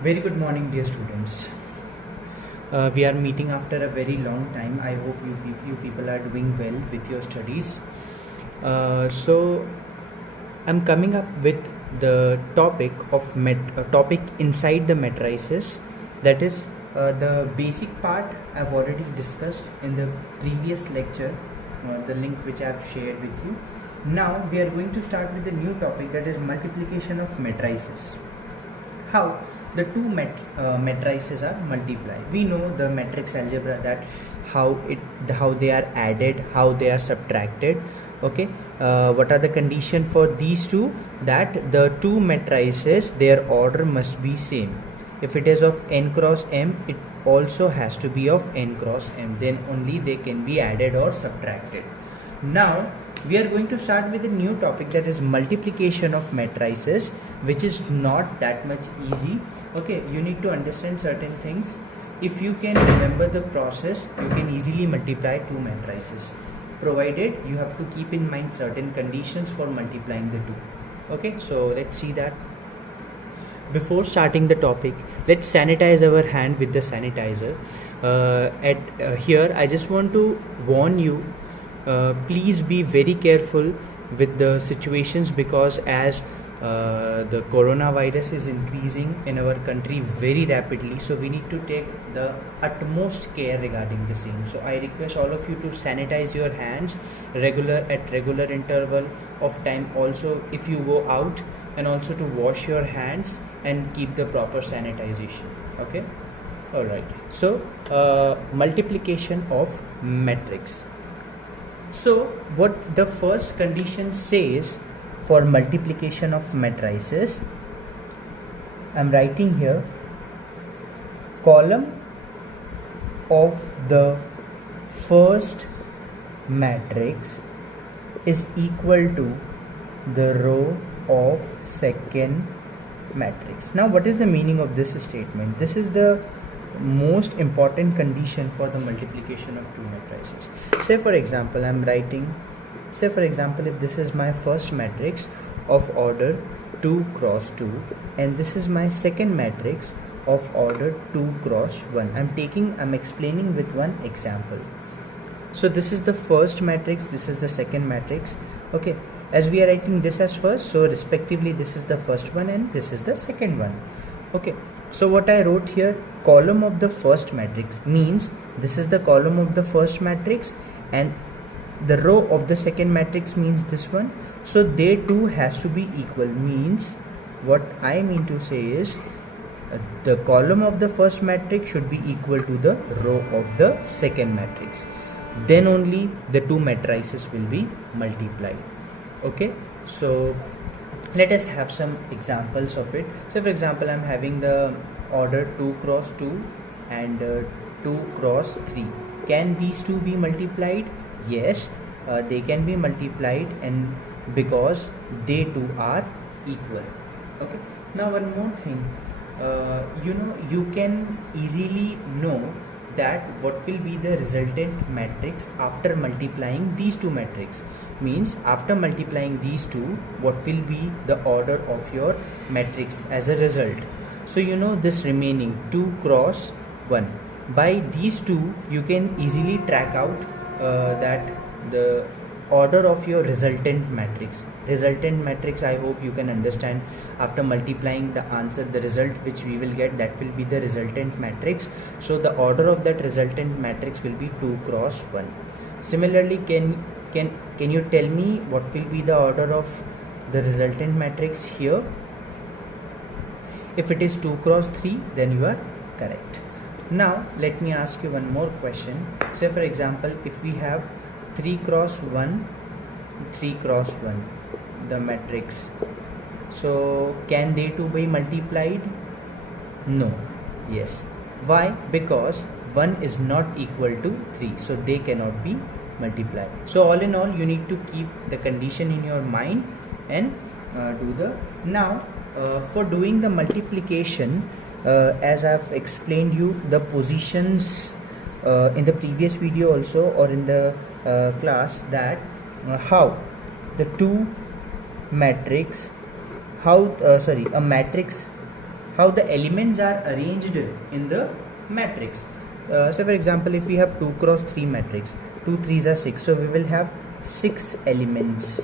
Very good morning, dear students. We are meeting after a very long time. I hope you people are doing well with your studies. So I'm coming up with the topic of topic inside the matrices. That is the basic part I've already discussed in the previous lecture. The link which I've shared with you. Now we are going to start with the new topic, that is multiplication of matrices. How the two matrices are multiplied. We know the matrix algebra, that how they are added, how they are subtracted. Okay, what are the condition for these two? That the two matrices, their order must be same. If it is of n cross m, it also has to be of n cross m, then only they can be added or subtracted. Now we are going to start with a new topic, that is multiplication of matrices, which is not that much easy. Okay, you need to understand certain things. If you can remember the process, you can easily multiply two matrices, provided you have to keep in mind certain conditions for multiplying the two. Okay, so let's see that. Before starting the topic, let's sanitize our hand with the sanitizer. Here I just want to warn you, please be very careful with the situations, because as the coronavirus is increasing in our country very rapidly, so we need to take the utmost care regarding the same. So I request all of you to sanitize your hands at regular interval of time. Also, if you go out, and also to wash your hands and keep the proper sanitization. Okay, all right. So multiplication of matrix. So what the first condition says for multiplication of matrices, I'm writing here, column of the first matrix is equal to the row of second matrix. Now what is the meaning of this statement? This is the most important condition for the multiplication of two matrices. Say for example, I'm writing, say for example, if this is my first matrix of order 2 cross 2, and this is my second matrix of order 2 cross 1. I'm explaining with one example. So this is the first matrix, this is the second matrix. Okay, as we are writing this as first, so respectively this is the first one and this is the second one. Okay, so what I wrote here, column of the first matrix, means this is the column of the first matrix, and the row of the second matrix means this one. So they two has to be equal, means what I mean to say is the column of the first matrix should be equal to the row of the second matrix. Then only the two matrices will be multiplied. Okay, so let us have some examples of it. So for example, I'm having the order 2 cross 2 and 2 cross 3. Can these two be multiplied? Yes, they can be multiplied, and because they two are equal. Okay, now one more thing, you can easily know that what will be the resultant matrix after multiplying these two matrices. Means after multiplying these two, what will be the order of your matrix as a result. So you know this remaining 2 cross 1, by these two you can easily track out that the order of your resultant matrix. I hope you can understand. After multiplying the answer, the result which we will get, that will be the resultant matrix. So the order of that resultant matrix will be 2 cross 1. Similarly, can you tell me what will be the order of the resultant matrix here? If it is 2 cross 3, then you are correct. Now let me ask you one more question. Say for example, if we have 3 cross 1, 3 cross 1, the matrix, so can they two be multiplied? No. Yes. Why? Because 1 is not equal to 3, so they cannot be multiplied. So all in all, you need to keep the condition in your mind and do the. Now for doing the multiplication, as I've explained you the positions in the previous video also, or in the class, that how the two matrix, a matrix how the elements are arranged in the matrix. So for example, if we have 2 cross 3 matrix, 2 3s are 6, so we will have 6 elements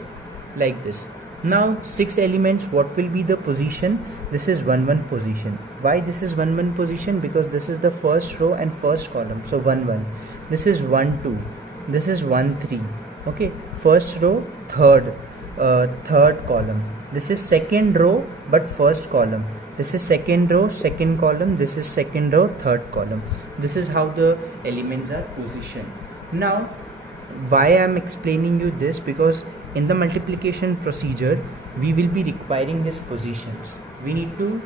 like this. Now 6 elements, what will be the position? This is 1 1 position. Why this is 1 1 position? Because this is the first row and first column, so 1 1. This is 1 2, this is 1 3. Okay, first row, third column. This is second row but first column. This is second row, second column. This is second row, third column. This is how the elements are positioned. Now why I am explaining you this, because in the multiplication procedure we will be requiring these positions. We need to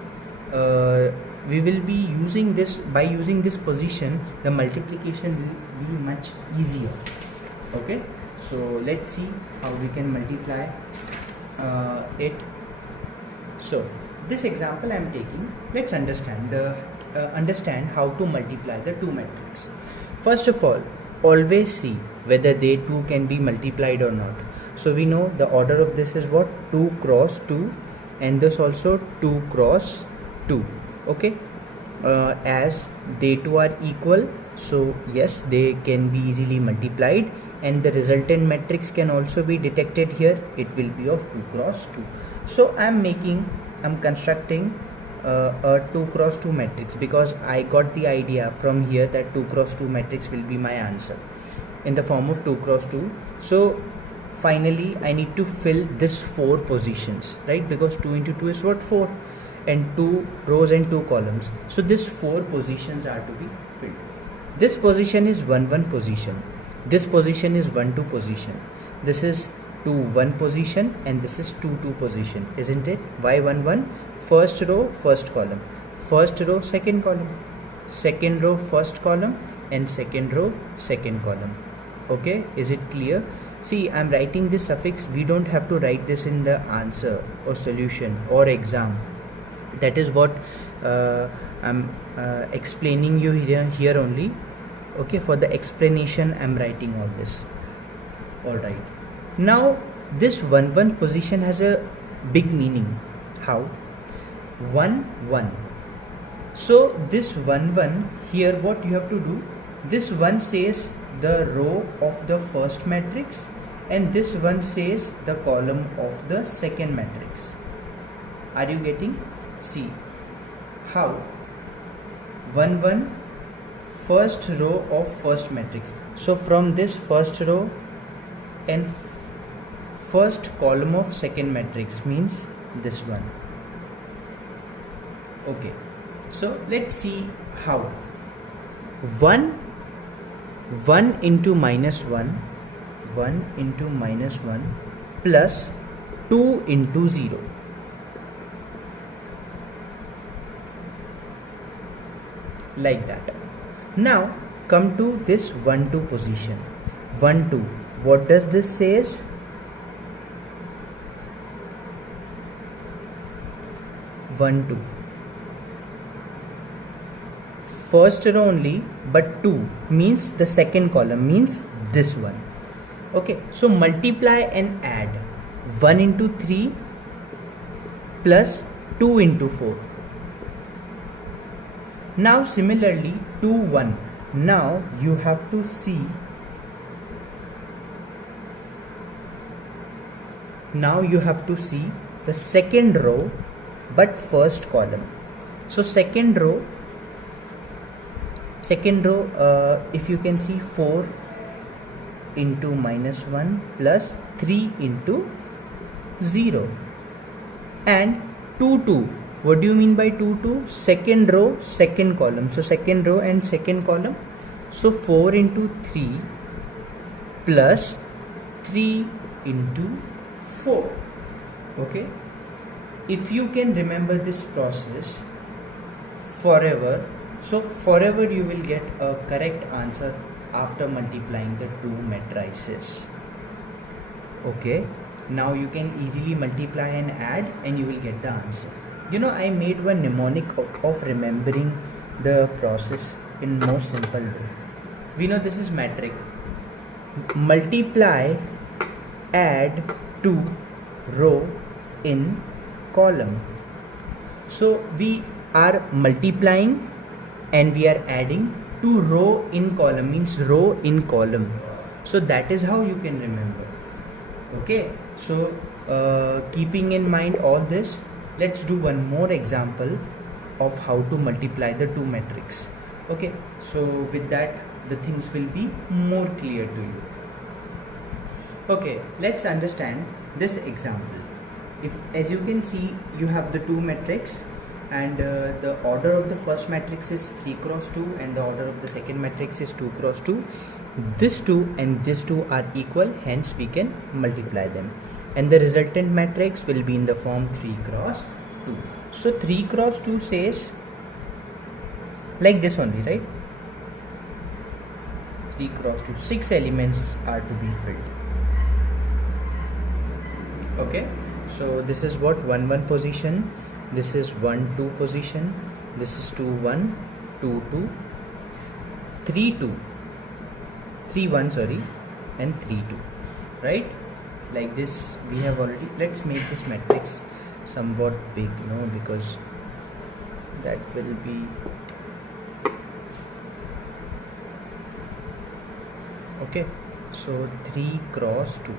we will be using this. By using this position, the multiplication will be much easier. Okay, so let's see how we can multiply it. So this example I am taking, let's understand how to multiply the two matrices. First of all, always see whether they two can be multiplied or not. So we know the order of this is what? 2 cross 2, and this also 2 cross 2. Okay, as they two are equal, so yes, they can be easily multiplied, and the resultant matrix can also be detected here. It will be of 2 cross 2. So I'm constructing a 2 cross 2 matrix, because I got the idea from here that 2 cross 2 matrix will be my answer in the form of 2 cross 2. So finally I need to fill this 4 positions, right? Because 2 into 2 is what? 4, and 2 rows and 2 columns. So this 4 positions are to be filled. This position is 1 1 position. This position is 1 2 position. This is 2 1 position, and this is 2 2 position, isn't it? Why 1 1? First row, first column. First row, second column. Second row, first column, and second row, second column. Okay, is it clear? See, I'm writing this suffix. We don't have to write this in the answer or solution or exam. That is what I'm explaining you here only. Okay, for the explanation I'm writing all this. Alright, now this 1 1 position has a big meaning. How? 1 1. So this 1 1 here, what you have to do, this one says the row of the first matrix, and this one says the column of the second matrix. Are you getting? See how 1 1, first row of first matrix. So from this first row and first column of second matrix means this one. Okay, so let's see how. 1 into minus 1 into minus 1 plus 2 into 0. Like that. Now come to this 1 2 position. 1 2. What does this says? One, 2. First row only, but 2 means the second column, means this one. Okay, so multiply and add 1 into 3 plus 2 into 4. Now similarly 2 1. Now you have to see. Now you have to see the second row but first column. So second row, if you can see, 4 into minus 1 plus 3 into 0, and 2 2. What do you mean by 2 2? Second row, second column. So second row and second column. So 4 into 3 plus 3 into 4. Okay, if you can remember this process forever, so forever you will get a correct answer after multiplying the two matrices. Okay, now you can easily multiply and add and you will get the answer. You know, I made one mnemonic of remembering the process in most simple way. We know this is matrix. Multiply, add to row in column. So we are multiplying and we are adding to row in column, means row in column. So that is how you can remember. Okay, so keeping in mind all this, let's do one more example of how to multiply the two matrix. Okay, so with that the things will be more clear to you. Okay, let's understand this example. If, as you can see, you have the two matrix, and the order of the first matrix is 3 cross 2 and the order of the second matrix is 2 cross 2. This 2 and this 2 are equal, hence we can multiply them, and the resultant matrix will be in the form 3 cross 2. So 3 cross 2 says like this only, right? 3 cross 2, 6 elements are to be filled. Okay, so this is what 1 1 position, this is 1 2 position, this is 2 1 2 2 3 2 3 1, sorry, and 3 2, right? Like this we have already. Let's make this matrix somewhat big, because that will be okay. So 3 cross 2,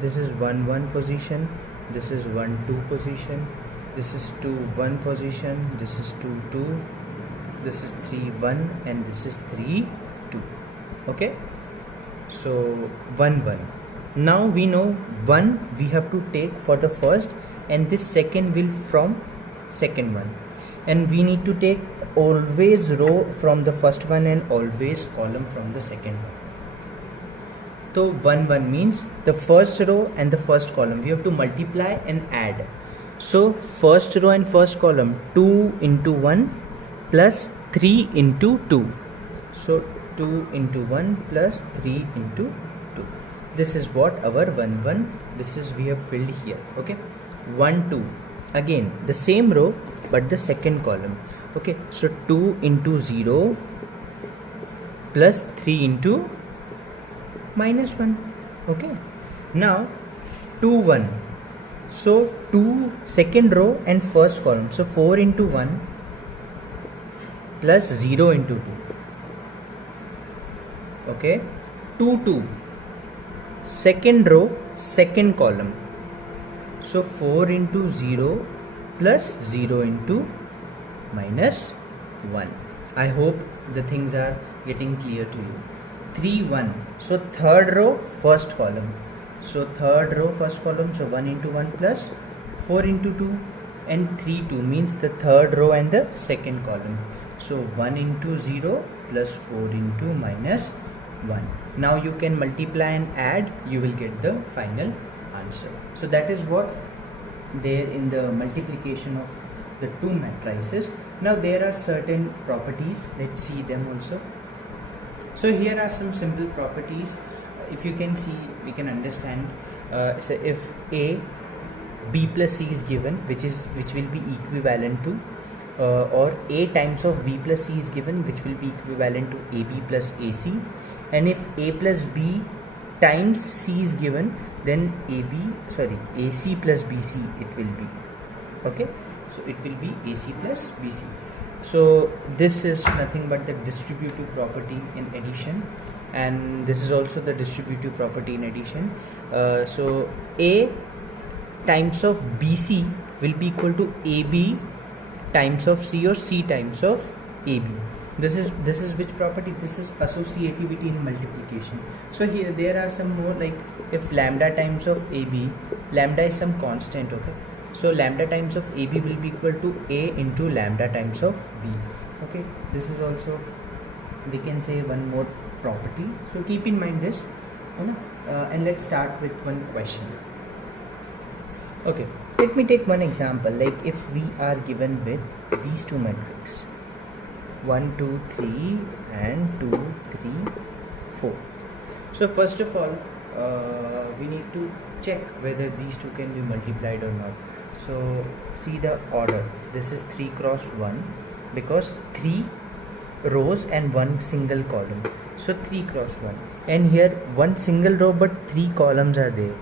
this is 1 1 position, this is 1 2 position, this is 2 1 position, this is 2 2, this is 3 1, and this is 3 2. Okay, so 1 1. Now we know 1 we have to take for the first, and this second will from second one, and we need to take always row from the first one and always column from the second one. So 1 1 means the first row and the first column we have to multiply and add. So first row and first column, 2 into 1 plus 3 into 2. So 2 into 1 plus 3 into 2. This is what our 1 1, this is we have filled here. Okay, 1 2, again the same row but the second column. Okay, so 2 into 0 plus 3 into minus 1. Okay, now 2 1, so 2 second row and first column, so 4 into 1 plus 0 into 2. Okay, 2 2, second row second column, so 4 into 0 plus 0 into minus 1. I hope the things are getting clear to you. 3 1, so third row first column, so third row first column, so 1 into 1 plus 4 into 2, and 3 2 means the third row and the second column, so 1 into 0 plus 4 into minus 1. Now you can multiply and add, you will get the final answer. So that is what there in the multiplication of the two matrices. Now there are certain properties, let's see them also. So here are some simple properties. If you can see, we can understand. So if b plus c is given, which will be equivalent to or a times of b plus c is given, which will be equivalent to ab plus ac, and if a plus b times c is given, then ac plus bc it will be. Okay, so it will be ac plus bc. So this is nothing but the distributive property in addition, and this is also the distributive property in addition. So a times of bc will be equal to ab times of c, or c times of ab. This is which property? This is associativity in multiplication. So here there are some more, like if lambda times of ab, lambda is some constant. Okay, so lambda times of ab will be equal to a into lambda times of b. Okay, this is also, we can say, one more property. So keep in mind this, and let's start with one question. Okay, let me take one example. Like if we are given with these two matrices, 1 2 3 and 2 3 4. So first of all, we need to check whether these two can be multiplied or not. So see the order. This is 3 cross 1 because 3 rows and one single column. So 3 cross 1, and here one single row but 3 columns are there.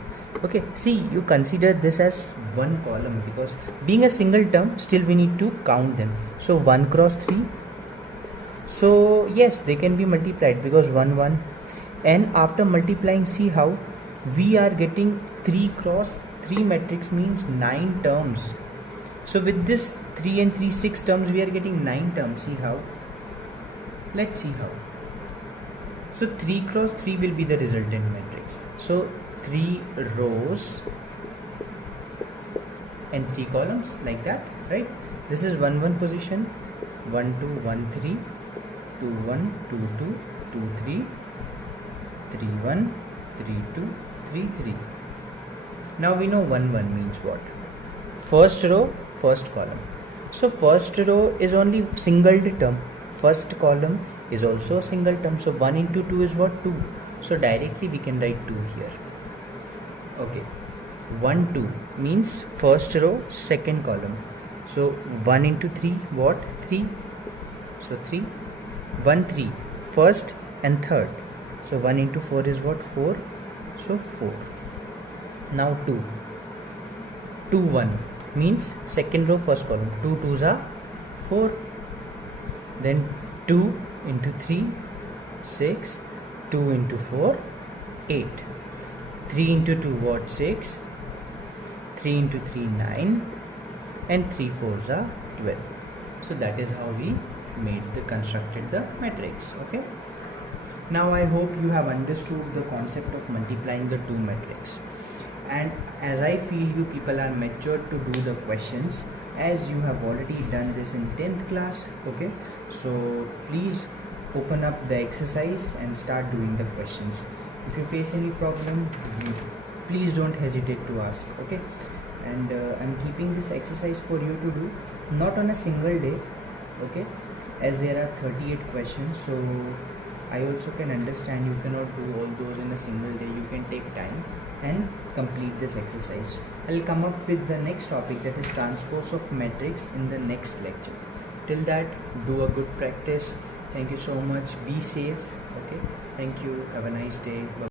Okay, see, you consider this as one column because being a single term, still we need to count them. So 1 cross 3. So yes, they can be multiplied because 1 1, and after multiplying, see how we are getting 3 cross 3 matrix means 9 terms. So with this 3 and 3 6 terms, we are getting 9 terms. See how? Let's see how. So 3 cross 3 will be the resultant matrix. So 3 rows and 3 columns, like that, right? This is 1 1 position, 1 2 1 3, 2 1 2 2 2 3, 3 1 3 2 3 3. Now we know 1 1 means what? First row, first column. So first row is only single term, first column is also a single term. So 1 into 2 is what? 2. So directly we can write 2 here. Okay, 1 2 means first row, second column. So 1 into 3, what? 3. So 3. 1 3, first and third. So 1 into 4 is what? 4. So 4. Now 2. 2 1 means second row, first column. 2 2s are 4. Then 2 into 3, 6. 2 into 4, 8. 3 into 2, what? 6. 3 into 3, 9. And 3 4s are 12. So that is how we constructed the matrix. Okay. Now I hope you have understood the concept of multiplying the two matrix. And as I feel you people are matured to do the questions, as you have already done this in 10th class. Okay. So please open up the exercise and start doing the questions. If you face any problem, please don't hesitate to ask. Okay. And I'm keeping this exercise for you to do not on a single day, okay, as there are 38 questions. So I also can understand you cannot do all those in a single day. You can take time and complete this exercise. I'll come up with the next topic, that is transpose of matrix, in the next lecture. Till that, do a good practice. Thank you so much. Be safe. Okay, thank you. Have a nice day. Bye.